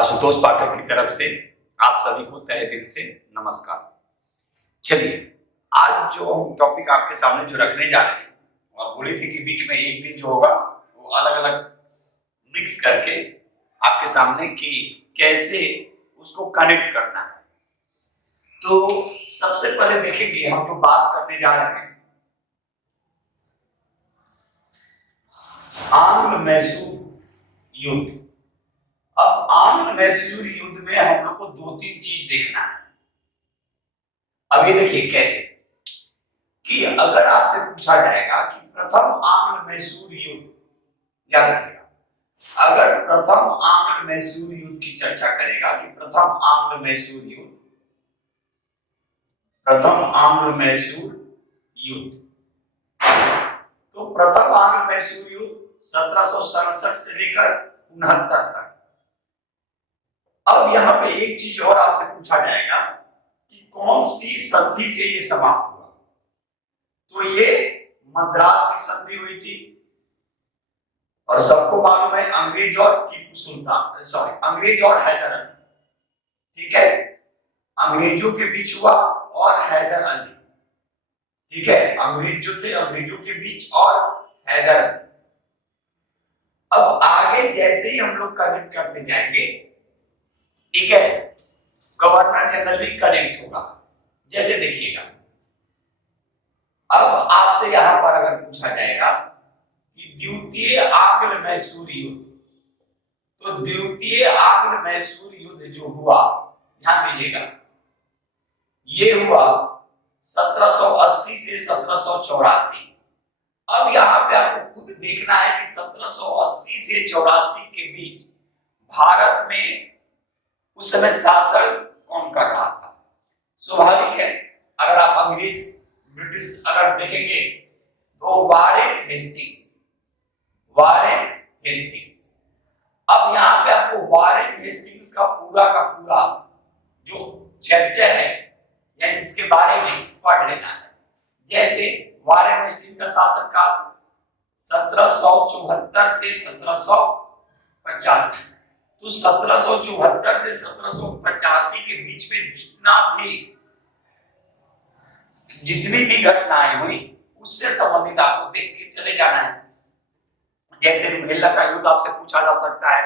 आशुतोष पाठक की तरफ से आप सभी को तहे दिल से नमस्कार। चलिए, आज जो हम टॉपिक आपके सामने जो रखने जा रहे हैं और बोले थे कि वीक में एक दिन जो होगा वो अलग अलग मिक्स करके आपके सामने कि कैसे उसको कनेक्ट करना है। तो सबसे पहले देखेंगे हम जो बात करने जा रहे हैं आंग्ल मैसूर युद्ध। अब आंग्ल मैसूर युद्ध में हम लोग को दो तीन चीज देखना है। अब ये देखिए कैसे कि अगर आपसे पूछा जाएगा कि प्रथम आंग्ल मैसूर युद्ध, याद रखिएगा, अगर प्रथम आंग्ल मैसूर युद्ध की चर्चा करेगा कि प्रथम आंग्ल मैसूर युद्ध, प्रथम आंग्ल मैसूर युद्ध, तो प्रथम आंग्ल मैसूर युद्ध 1767 से लेकर 69 तक। अब यहां पे एक चीज और आपसे पूछा जाएगा कि कौन सी संधि से ये समाप्त हुआ। तो ये मद्रास की संधि हुई थी और सबको मालूम है अंग्रेज और टीपू सुल्तान, सॉरी अंग्रेज और हैदर अली, ठीक है, अंग्रेजों के बीच हुआ और हैदर अली, ठीक है, अंग्रेज जो थे अंग्रेजों के बीच और हैदर अली। अब आगे जैसे ही हम लोग कनेक्ट करते जाएंगे, ठीक है, गवर्नर जनरल भी कनेक्ट होगा। जैसे देखिएगा, अब आपसे यहां पर अगर पूछा जाएगा कि द्वितीय आंग्ल मैसूर युद्ध, तो द्वितीय आंग्ल मैसूर युद्ध जो हुआ, ध्यान दीजिएगा, ये हुआ 1780 से 1784। अब यहां पे आपको खुद देखना है कि 1780 से 84 के बीच भारत में उस समय शासन कौन कर रहा था। स्वाभाविक है, अगर आप अंग्रेज ब्रिटिश अगर देखेंगे तो वारेन हेस्टिंग्स, वारेन हेस्टिंग्स। अब यहां पे आपको वारेन हेस्टिंग्स का पूरा जो चैप्टर है, यानी इसके बारे में पढ़ लेना है। जैसे वारेन हेस्टिंग्स का शासनकाल 1774 से 1785, तो 1774 से 1785 के बीच में जितनी भी घटनाएं हुई उससे संबंधित आपको देख के चले जाना है। जैसे रुहेला का युद्ध आपसे पूछा जा सकता है।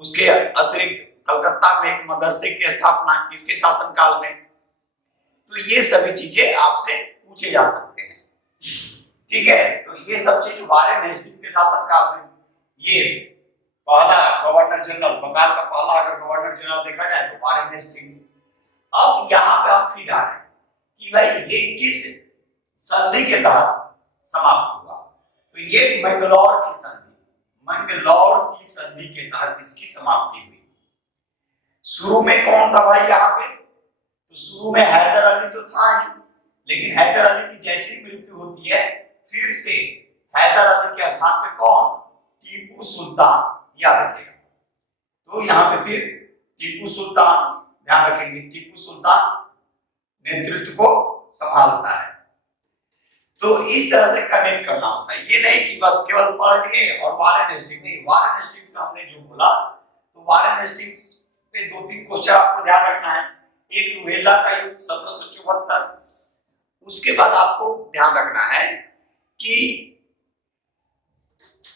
उसके अतिरिक्त कलकत्ता में एक मदरसे की स्थापना किसके शासनकाल में, तो ये सभी चीजें आपसे पूछे जा सकते हैं, ठीक है। तो ये सब चीज वारेन हेस्टिंग्स के शासनकाल में, ये पहला गवर्नर जनरल, बंगाल का पहला अगर गवर्नर जनरल देखा जाए तो वारेन हेस्टिंग्स। अब यहाँ पे हम फिर आ रहे हैं कि भाई ये किस संधि के तहत समाप्त हुआ। तो ये मैंगलोर की संधि, मैंगलोर की संधि के तहत इसकी समाप्ति हुई। शुरू में कौन था भाई यहाँ पे, तो शुरू में हैदर अली तो था ही, लेकिन हैदर अली की जैसी मृत्यु होती है फिर से हैदर अली के स्थान पे कौन, टीपू सुल्तान, याद रखिएगा। तो यहाँ पे फिर टीपू सुल्तान, ध्यान रखेंगे, टीपू सुल्तान नेतृत्व को संभालता है। तो इस तरह से कनेक्ट करना होता है, ये नहीं कि बस केवल पढ़ लिए और वारेन हेस्टिंग्स नहीं। वारेन हेस्टिंग्स में हमने जो बोला, तो वारेन हेस्टिंग्स पे दो तीन क्वेश्चन आपको ध्यान रखना है। एक रुहेला का युद्ध 1774, उसके बाद आपको ध्यान रखना है कि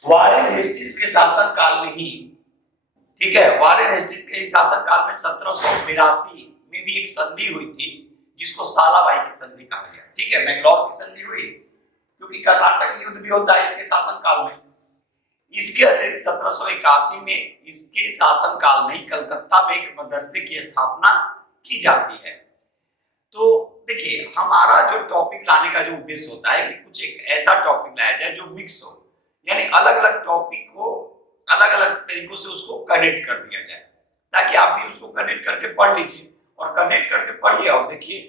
वारेन हेस्टिंग्स के शासनकाल में ही, ठीक है, वारेन हेस्टिंग्स के शासनकाल में 1782 में भी एक संधि हुई थी जिसको सालाबाई की संधि कहा गया, ठीक है। मैंगलोर की संधि हुई क्योंकि कर्नाटक युद्ध भी होता है इसके शासनकाल में। इसके अतिरिक्त 1781 में इसके शासनकाल में कलकत्ता में एक मदरसे की स्थापना की जाती है। तो देखिए, हमारा जो टॉपिक लाने का जो उद्देश्य होता है कि कुछ एक ऐसा टॉपिक लाया जाए जो मिक्स हो, यानी अलग अलग टॉपिक को अलग अलग तरीकों से उसको कनेक्ट कर दिया जाए, ताकि आप भी उसको कनेक्ट करके पढ़ लीजिए और कनेक्ट करके पढ़िए और देखिए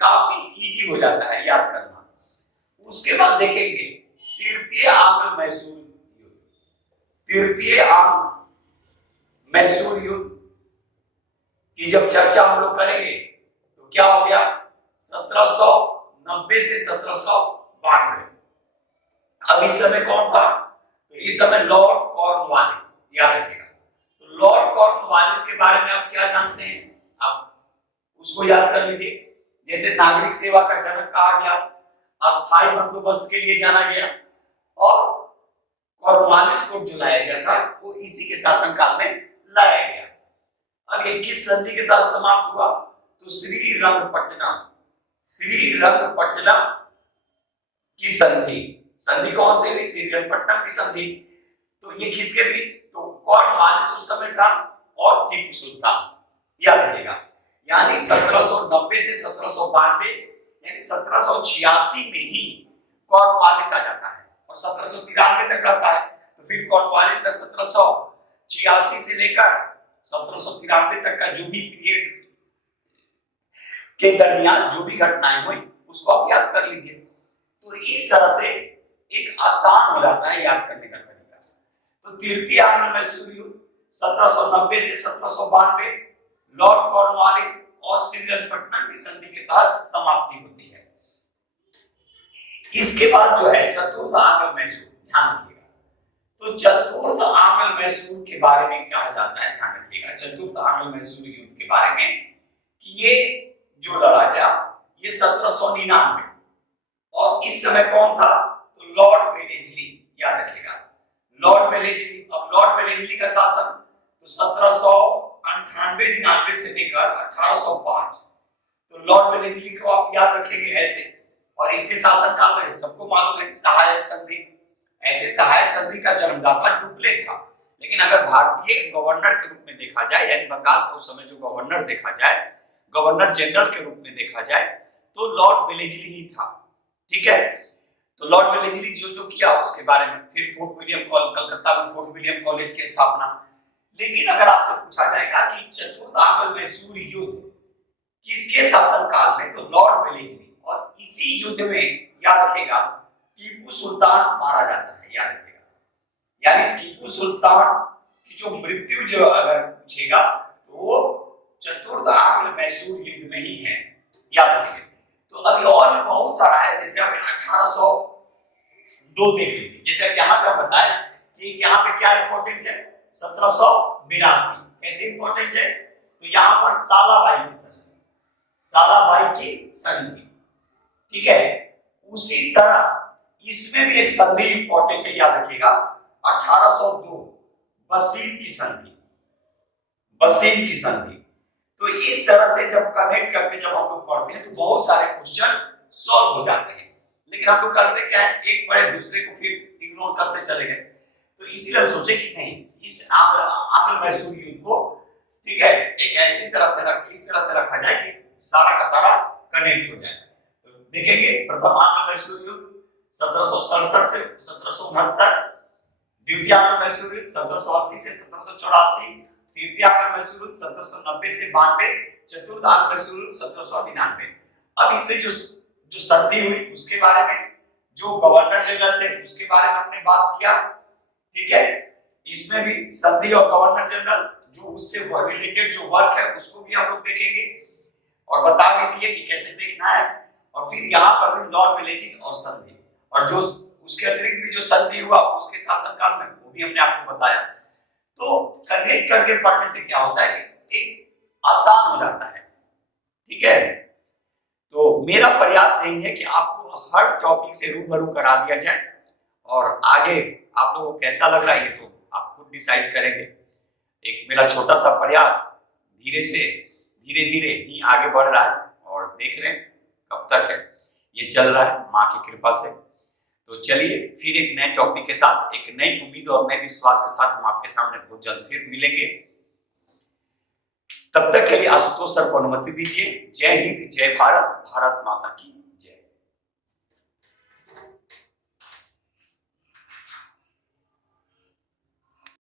काफी इजी हो जाता है याद करना। उसके बाद देखेंगे तृतीय आंग्ल मैसूर युद्ध, तृतीय आंग्ल मैसूर युद्ध की जब चर्चा हम लोग करेंगे तो क्या हो गया, 1790 से 1792। अब इस समय कौन था, तो इस समय लॉर्ड कॉर्नवालिस, याद रखिएगा। तो लॉर्ड कॉर्नवालिस के बारे में आप क्या जानते हैं? आप उसको याद कर लीजिए। जैसे नागरिक सेवा का जनक कहा गया, अस्थायी बंदोबस्त के लिए जाना गया, और कॉर्नवालिस कोड जो लाया गया था वो इसी के शासनकाल में लाया गया। अब ये किस संधि के तहत समाप्त हुआ? तो श्रीरंगपट्टनम की संधि। संधि कौन सी हुई? श्रीरंगपट्टनम की संधि। तो ये किसके बीच? तो कॉर्नवालिस उस समय था और टीपू सुल्तान, याद रखिएगा। यानी 1790 से 1792 यानी 1786 में ही कॉर्नवालिस आ जाता है और 1793 तक रहता है। तो फिर कॉर्नवालिस का 1786 से लेकर 1793 तक का जो भी पीरियड के दरमियान जो भी घटनाएं हुई उसको आप याद कर लीजिए। तो इस तरह से एक आसान हो जाता है याद करने का तरीका। तो तृतीय आंग्ल मैसूर युद्ध 1790 से 1792 लॉर्ड कॉर्नवालिस और श्रीरंगपट्टनम की संधि के तहत समाप्ति होती है। इसके बाद जो है चतुर्थ आंग्ल मैसूर, ध्यान रखिएगा। तो चतुर्थ आंग्ल मैसूर के बारे में कहा जाता है, ध्यान रखिएगा, चतुर्थ आंग्ल मैसूर युद्ध के बारे में कि ये जो लड़ा गया ये 1799 और इस समय कौन था? तो लॉर्ड वेलेस्ली, याद रखिएगा, लॉर्ड वेलेस्ली। अब लॉर्ड वेलेस्ली का शासन तो 1798 से लेकर 1805। तो लॉर्ड वेलेस्ली को आप याद रखेंगे ऐसे, और इसके शासनकाल में सबको मालूम है सहायक संधि। ऐसे सहायक संधि का जन्मदाता डुप्ले था, लेकिन अगर भारतीय गवर्नर के रूप में देखा जाए, यानी बंगाल को उस समय जो गवर्नर देखा जाए, गवर्नर जनरल के रूप में देखा जाए, तो लॉर्ड वेलेस्ली ही था। ठीक है, तो लॉर्ड वेलेस्ली जो किया उसके बारे में, फिर फोर्ट विलियम कलकत्ता में फोर्ट विलियम कॉलेज की स्थापना। लेकिन अगर आपसे पूछा जाएगा कि चतुर्थ आंग्ल मैसूर युद्ध किसके शासनकाल में, तो लॉर्ड वेलेस्ली, और इसी युद्ध में याद रखेगा टीपू सुल्तान मारा जाता है, याद रखेगा। यानी टीपू सुल्तान की जो मृत्यु जो अगर पूछेगा तो वो चतुर्थ आंग्ल मैसूर युद्ध में ही है, याद रखेंगे। तो अभी और भी बहुत सारा है, जैसे आप 1802 देख लीजिए। जैसे यहाँ पे बताया कि यहाँ पे क्या इंपॉर्टेंट है, 1782 कैसे इंपॉर्टेंट है, तो यहाँ पर सालाबाई की संधि, ठीक है। उसी तरह इसमें भी एक संधि इंपॉर्टेंट है, याद रखिएगा, 1802 बसीर की संधि। तो इस तरह से जब कनेक्ट करके जब हम लोग पढ़ते हैं तो बहुत सारे क्वेश्चन सॉल्व हो जाते हैं। लेकिन हम लोग करते क्या है, एक पढ़े दूसरे को फिर इग्नोर करते चले गए। तो इसीलिए हम सोचे कि नहीं, इस आंग्ल मैसूर युद्ध को, ठीक है, एक ऐसी तरह से इस तरह से रखा जाए कि सारा का सारा कनेक्ट हो जाए। तो देखेंगे प्रथम आंग्ल मैसूर युद्ध 1767 से 1769, द्वितीय आंग्ल मैसूर युद्ध 1780 से 1784, तृतीय आंग्ल मैसूर युद्ध 1790 से 92, चतुर्थ आंग्ल मैसूर युद्ध 1799। अब इसमें जो संधि हुई उसके बारे में, जो गवर्नर जनरल थे उसके बारे में हमने बात किया, ठीक है। इसमें भी संधि और गवर्नर जनरल जो उससे रिलेटेड जो वर्क है उसको भी हम लोग देखेंगे और बता भी दिए कि कैसे देखना है। और फिर यहाँ पर भी लॉर्ड वेलेस्ली और संधि, और जो उसके अतिरिक्त भी जो संधि हुआ उसके शासनकाल में, वो भी हमने आपको बताया। तो कनेक्ट करके पढ़ने से क्या होता है कि एक आसान हो जाता है, ठीक है। तो मेरा प्रयास यही है कि आपको हर टॉपिक से रूबरू करा दिया जाए, और आगे आप लोगों को कैसा लग रहा है ये तो आप खुद डिसाइड करेंगे। एक मेरा छोटा सा प्रयास धीरे धीरे ही आगे बढ़ रहा है, और देख रहे हैं कब तक है ये चल रहा है, माँ की कृपा से। तो चलिए फिर एक नए टॉपिक के साथ, एक नई उम्मीद और नए विश्वास के साथ हम आपके सामने बहुत जल्द फिर मिलेंगे। तब तक के लिए आशुतोष सर को अनुमति दीजिए। जय हिंद, जय भारत, भारत माता की